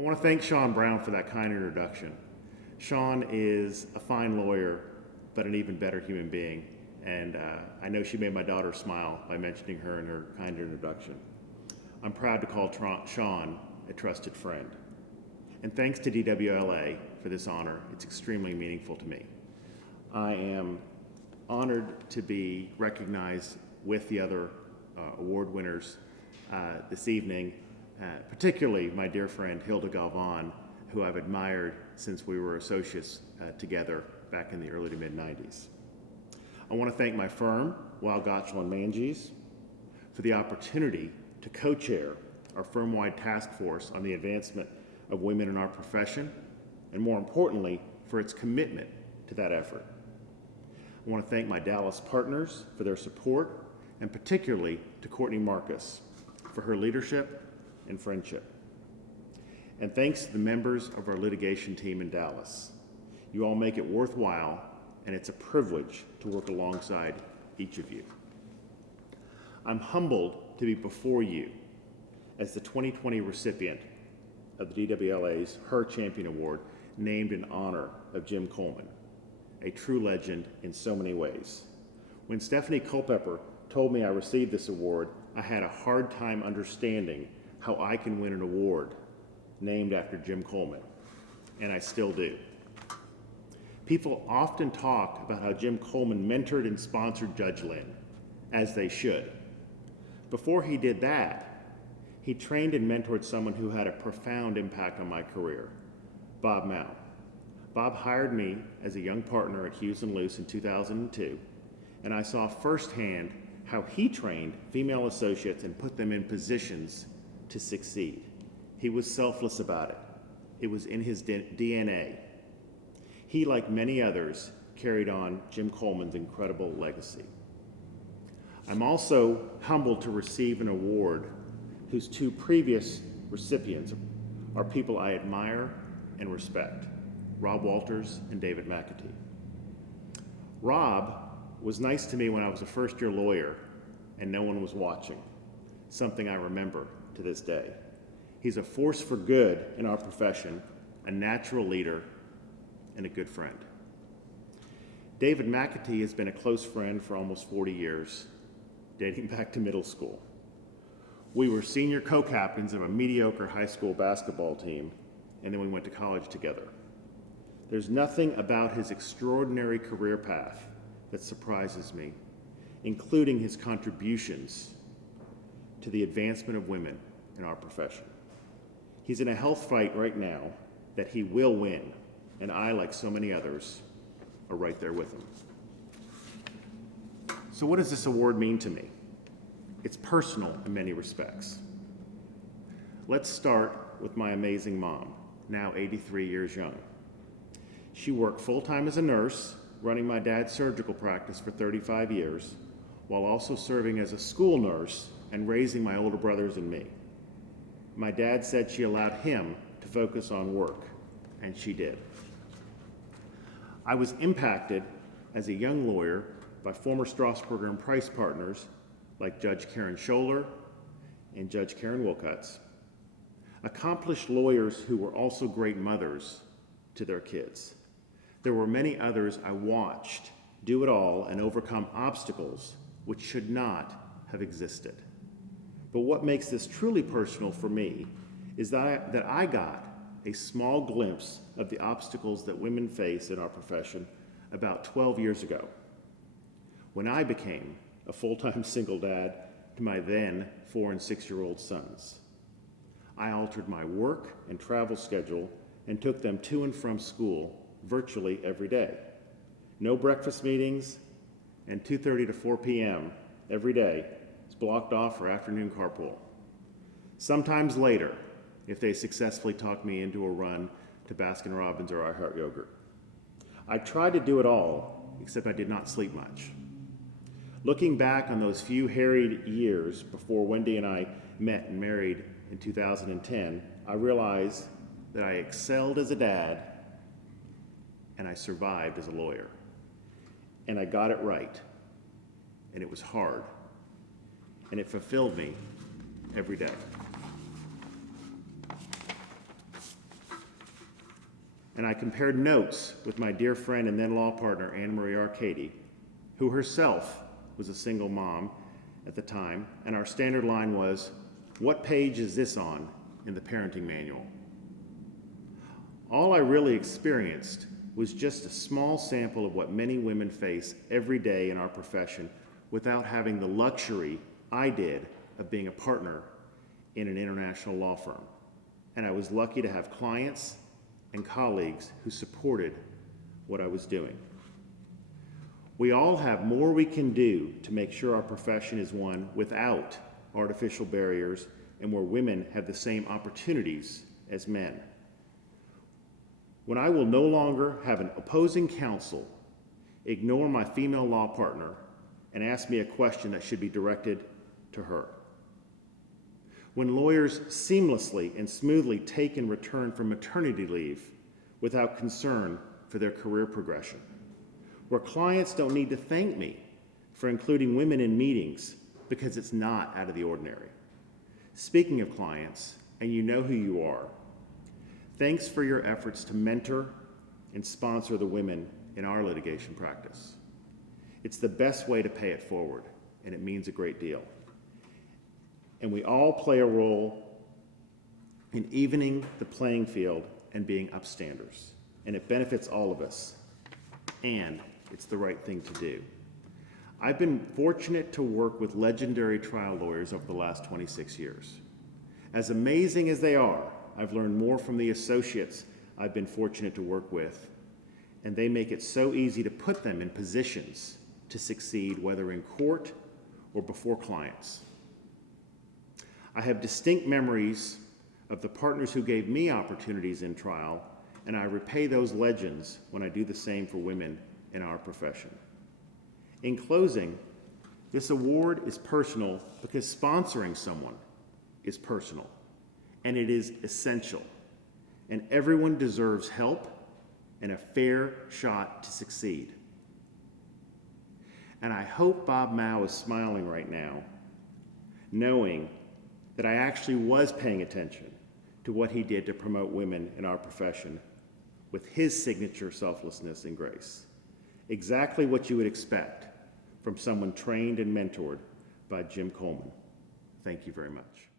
I want to thank Sean Brown for that kind introduction. Sean is a fine lawyer, but an even better human being, and I know she made my daughter smile by mentioning her in her kind introduction. I'm proud to call Sean a trusted friend. And thanks to DWLA for this honor. It's extremely meaningful to me. I am honored to be recognized with the other award winners this evening, particularly my dear friend Hilda Galvan, who I've admired since we were associates together back in the early to mid-90s. I want to thank my firm, Weil, Gotshal & Manges, for the opportunity to co-chair our firm-wide task force on the advancement of women in our profession, and more importantly, for its commitment to that effort. I want to thank my Dallas partners for their support, and particularly to Courtney Marcus for her leadership and friendship. And thanks to the members of our litigation team in Dallas. You all make it worthwhile, and it's a privilege to work alongside each of you. I'm humbled to be before you as the 2020 recipient of the DWLA's Her Champion Award, named in honor of Jim Coleman, a true legend in so many ways. When Stephanie Culpepper told me I received this award, I had a hard time understanding how I can win an award named after Jim Coleman, and I still do. People often talk about how Jim Coleman mentored and sponsored Judge Lynn, as they should. Before he did that, he trained and mentored someone who had a profound impact on my career, Bob Mao. Bob hired me as a young partner at Hughes & Luce in 2002, and I saw firsthand how he trained female associates and put them in positions to succeed. He was selfless about it. It was in his DNA. He, like many others, carried on Jim Coleman's incredible legacy. I'm also humbled to receive an award whose two previous recipients are people I admire and respect, Rob Walters and David Mcatee. Rob was nice to me when I was a first-year lawyer and no one was watching, something I remember to this day. He's a force for good in our profession, a natural leader, and a good friend. David Mcatee has been a close friend for almost 40 years, dating back to middle school. We were senior co-captains of a mediocre high school basketball team, and then we went to college together. There's nothing about his extraordinary career path that surprises me, including his contributions to the advancement of women in our profession. He's in a health fight right now that he will win, and I, like so many others, are right there with him. So what does this award mean to me? It's personal in many respects. Let's start with my amazing mom, now 83 years young. She worked full-time as a nurse, running my dad's surgical practice for 35 years, while also serving as a school nurse and raising my older brothers and me. My dad said she allowed him to focus on work, and she did. I was impacted as a young lawyer by former Strasburger and Price partners like Judge Karen Scholler and Judge Karen Wilcuts, accomplished lawyers who were also great mothers to their kids. There were many others I watched do it all and overcome obstacles which should not have existed. But what makes this truly personal for me is that I got a small glimpse of the obstacles that women face in our profession about 12 years ago, when I became a full-time single dad to my then 4- and 6-year-old sons. I altered my work and travel schedule and took them to and from school virtually every day. No breakfast meetings, and 2:30 to 4 p.m. every day is blocked off for afternoon carpool. Sometimes later, if they successfully talk me into a run to Baskin-Robbins or I Heart Yogurt. I tried to do it all, except I did not sleep much. Looking back on those few harried years before Wendy and I met and married in 2010, I realized that I excelled as a dad and I survived as a lawyer. And I got it right. And it was hard. And it fulfilled me every day. and I compared notes with my dear friend and then law partner, Anne Marie Arcady, who herself was a single mom at the time, and our standard line was, "What page is this on in the parenting manual?" All I really experienced was just a small sample of what many women face every day in our profession without having the luxury I did of being a partner in an international law firm. And I was lucky to have clients and colleagues who supported what I was doing. We all have more we can do to make sure our profession is one without artificial barriers and where women have the same opportunities as men. When I will no longer have an opposing counsel ignore my female law partner and ask me a question that should be directed to her. When lawyers seamlessly and smoothly take and return from maternity leave without concern for their career progression. Where clients don't need to thank me for including women in meetings because it's not out of the ordinary. Speaking of clients, and you know who you are, thanks for your efforts to mentor and sponsor the women in our litigation practice. It's the best way to pay it forward, and it means a great deal. And we all play a role in evening the playing field and being upstanders. And it benefits all of us. And it's the right thing to do. I've been fortunate to work with legendary trial lawyers over the last 26 years. As amazing as they are, I've learned more from the associates I've been fortunate to work with, and they make it so easy to put them in positions to succeed, whether in court or before clients. I have distinct memories of the partners who gave me opportunities in trial, and I repay those legends when I do the same for women in our profession. In closing, this award is personal because sponsoring someone is personal, and it is essential, and everyone deserves help and a fair shot to succeed. And I hope Bob Mao is smiling right now, knowing that I actually was paying attention to what he did to promote women in our profession with his signature selflessness and grace. Exactly what you would expect from someone trained and mentored by Jim Coleman. Thank you very much.